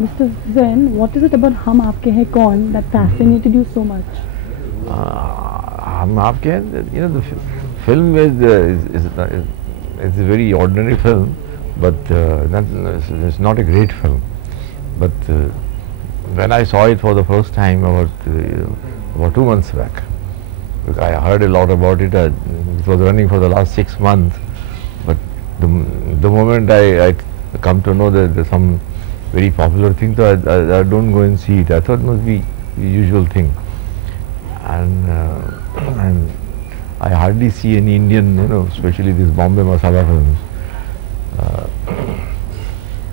Mr. Hussain, what is it about Hum Aapke Hai Kaun that fascinated you so much? Hum Aapke Hain, the film is a very ordinary film, but it's not a great film. But when I saw it for the first time about 2 months back, because I heard a lot about it. It was running for the last 6 months, but the moment I come to know that there's some very popular thing, so I don't go and see it. I thought it must be the usual thing, and I hardly see any Indian, especially these Bombay Masala films.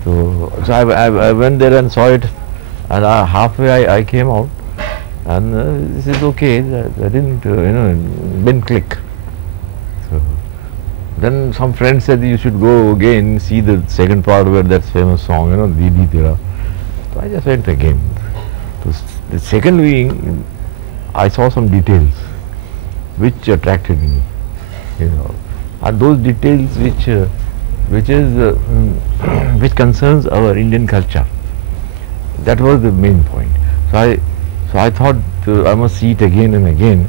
So I went there and saw it, and halfway I came out, and this is okay. I didn't click. So then some friend said you should go again, see the second part where that famous song, Didi Tera. So I just went again. So the second viewing, I saw some details which attracted me, and those details which concerns our Indian culture. That was the main point. So I thought I must see it again and again,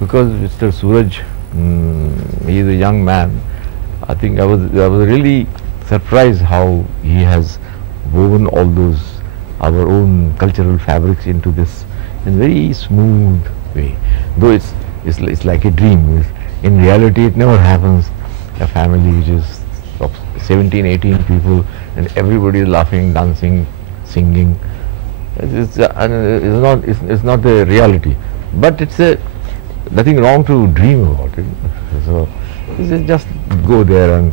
because Mr. Suraj, he is a young man. I think I was really surprised how he has woven all those our own cultural fabrics into this in very smooth way. Though it's like a dream. In reality, it never happens. A family which is of 17, 18 people, and everybody is laughing, dancing, singing. It's not the reality, but it's nothing wrong to dream about it. So just go there, and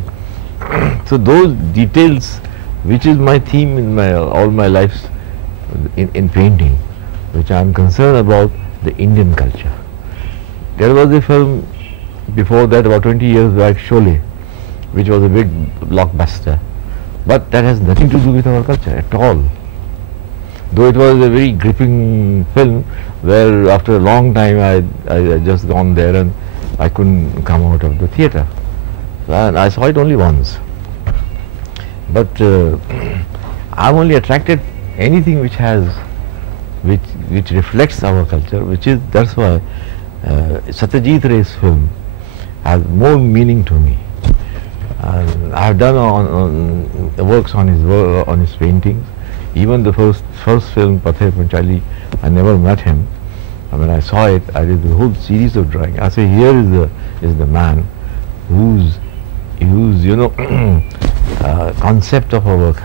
so those details, which is my theme in all my life in painting, which I am concerned about, the Indian culture. There was a film before that, about 20 years back, Sholay, which was a big blockbuster, but that has nothing to do with our culture at all. Though it was a very gripping film, where after a long time I just gone there and I couldn't come out of the theatre. And I saw it only once. But I'm only attracted anything which reflects our culture, that's why Satyajit Ray's film has more meaning to me. And I have done on works on his paintings. Even the first film, Pathe Panchali, I never met him. When I saw it, I did the whole series of drawing. I say, here is the man whose concept of our work,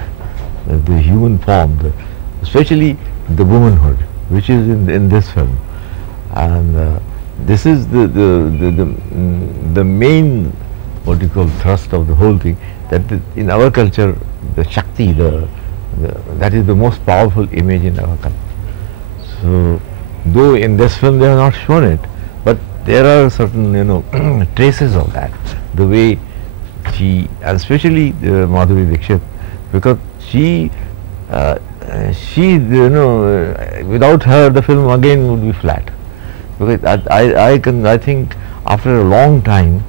the human form, especially the womanhood, which is in this film, and this is the main, what you call, thrust of the whole thing. That in our culture, the Shakti, that is the most powerful image in our country. So, though in this film they have not shown it, but there are certain traces of that. The way she, and especially Madhuri Dixit, because she without her the film again would be flat. Because I think after a long time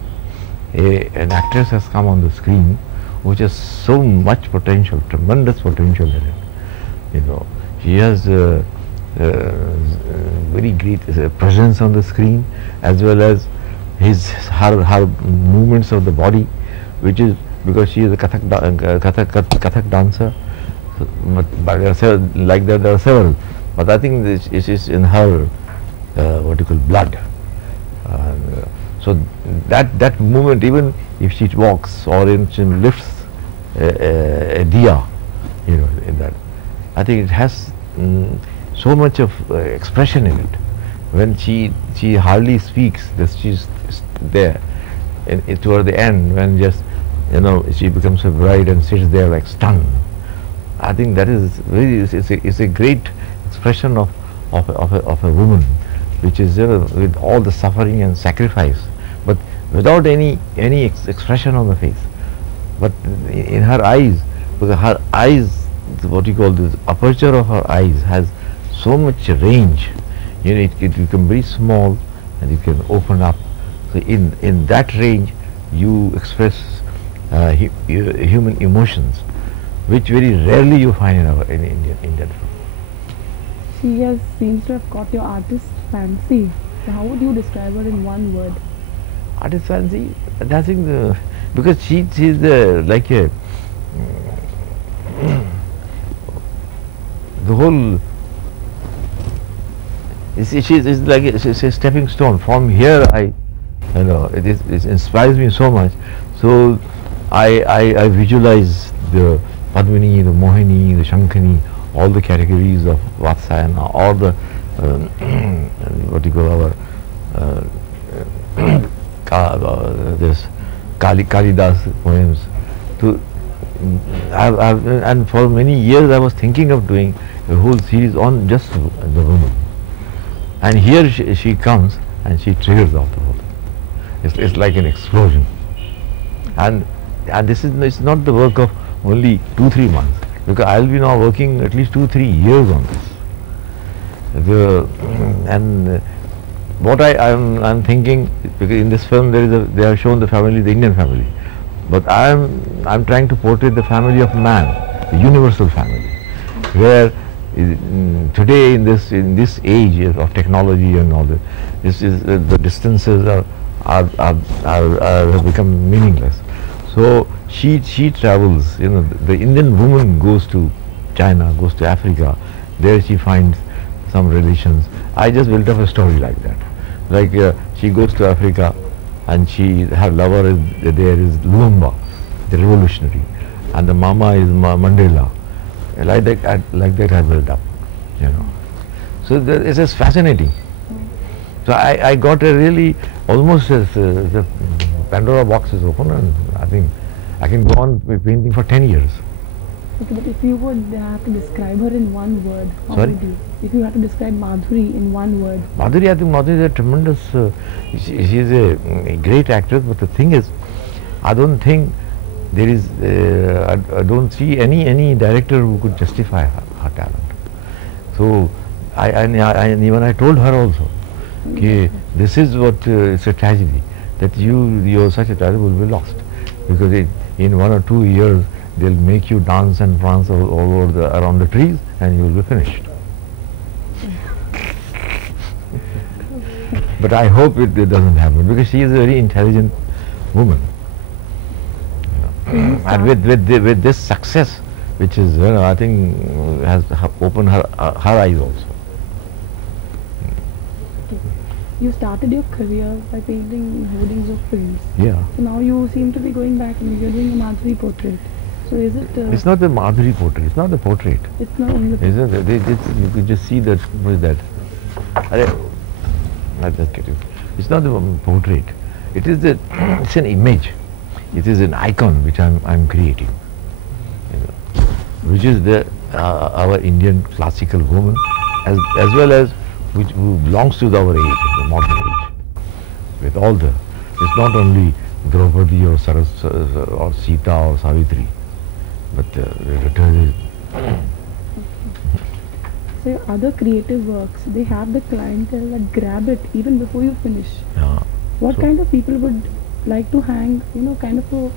an actress has come on the screen which has so much potential, tremendous potential in it. She has very great presence on the screen, as well as her movements of the body, which is because she is a Kathak dancer. But like that there are several. But I think this is in her what you call blood. So that movement, even if she walks or she lifts a diya, in that, I think it has so much of expression in it. When she hardly speaks, she's there. And toward the end, when just she becomes a bride and sits there like stunned. I think that is it's a great expression of a woman, which is with all the suffering and sacrifice, but without any expression on the face. But in her eyes, because her eyes, what you call the aperture of her eyes has so much range. It become very small and it can open up. So in that range, you express human emotions. which very rarely you find in Indian film. She seems to have caught your artist fancy. So how would you describe her in one word? Artist fancy, nothing, because she's like a the whole. She's like she's a stepping stone. From here, it inspires me so much. So I visualize the Padmini, the Mohini, the Shankani, all the categories of Vatsayana, all the what you call our this Kalidas poems. And for many years I was thinking of doing a whole series on just the woman. And here she comes and she triggers off the whole thing. It's like an explosion. And this is it's not the work of only 2-3 months, because I'll be now working at least 2-3 years on this. What I'm thinking, because in this film they have shown the family, the Indian family, but I'm trying to portray the family of man, the universal family, where today in this age of technology and all that, the distances have become meaningless. So she travels. The Indian woman goes to China, goes to Africa. There she finds some relations. I just built up a story like that. Like she goes to Africa, and her lover is Lumumba, the revolutionary, and the mama is Mandela. Like that I built up, So it's just fascinating. So I got a really almost the Pandora box is open, and I think I can go on painting for 10 years. Okay, but if you would have to describe her in one word, how Sorry? would you? If you had to describe Madhuri in one word. Madhuri, I think Madhuri is a tremendous, she is a great actress, but the thing is, I don't think there is, I don't see any director who could justify her talent. So, even I told her also, okay, this is what, it's a tragedy, that you're such a talent will be lost, because in 1 or 2 years, they'll make you dance and prance all over around the trees, and you will be finished. But I hope it doesn't happen, because she is a very intelligent woman. And with this success, which is, I think, has opened her eyes also. Okay. You started your career by painting hoardings of films. Yeah. So now you seem to be going back and you're doing a Madhuri portrait. So is it? It's not the Madhuri portrait. It's not the portrait. It's not only the. Isn't it? You could just see that. What is that? I'll just get it. It's not the portrait. It is it's an image. It is an icon which I'm creating, which is our Indian classical woman, as well as who belongs to our age, the modern age, with all the. It's not only Draupadi or or Sita or Savitri, but the return is. So your other creative works, they have the clientele that grab it even before you finish. Yeah. What kind of people would like to hang, kind of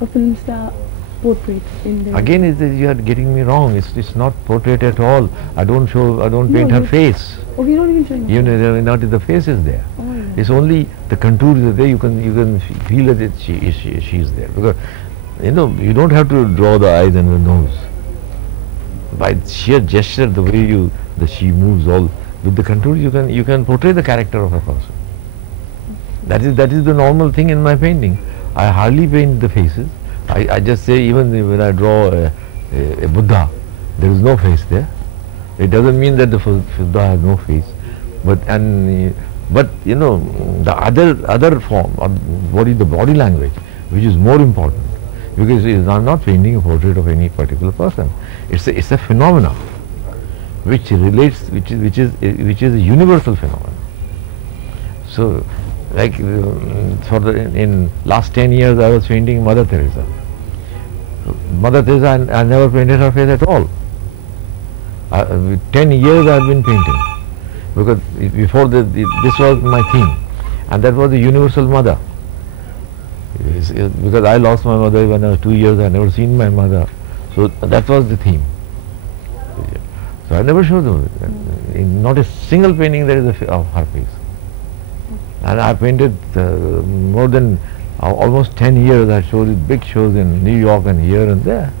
a film star portrait in there? Again, you are getting me wrong. It's not portrait at all. I don't paint her face. Oh, we don't even show you. Even not the face is there. Oh, yeah. It's only the contours are there. You can feel that she is there, because you don't have to draw the eyes and the nose. By sheer gesture, the way she moves all with the contours, you can portray the character of a person. That is the normal thing in my painting. I hardly paint the faces. I just say, even when I draw a Buddha, there is no face there. It doesn't mean that the Buddha has no face, but the other form, what is the body language, which is more important, because I'm not painting a portrait of any particular person. It's a phenomena which relates, which is a universal phenomenon. So, like in last 10 years, I was painting Mother Teresa. Mother Teresa, I never painted her face at all. 10 years I have been painting, because before this was my theme, and that was the universal mother. Because I lost my mother when I was 2 years. I never seen my mother, So that was the theme. So I never showed them. In not a single painting there is of her face. And I painted more than almost 10 years. I showed big shows in New York and here and there.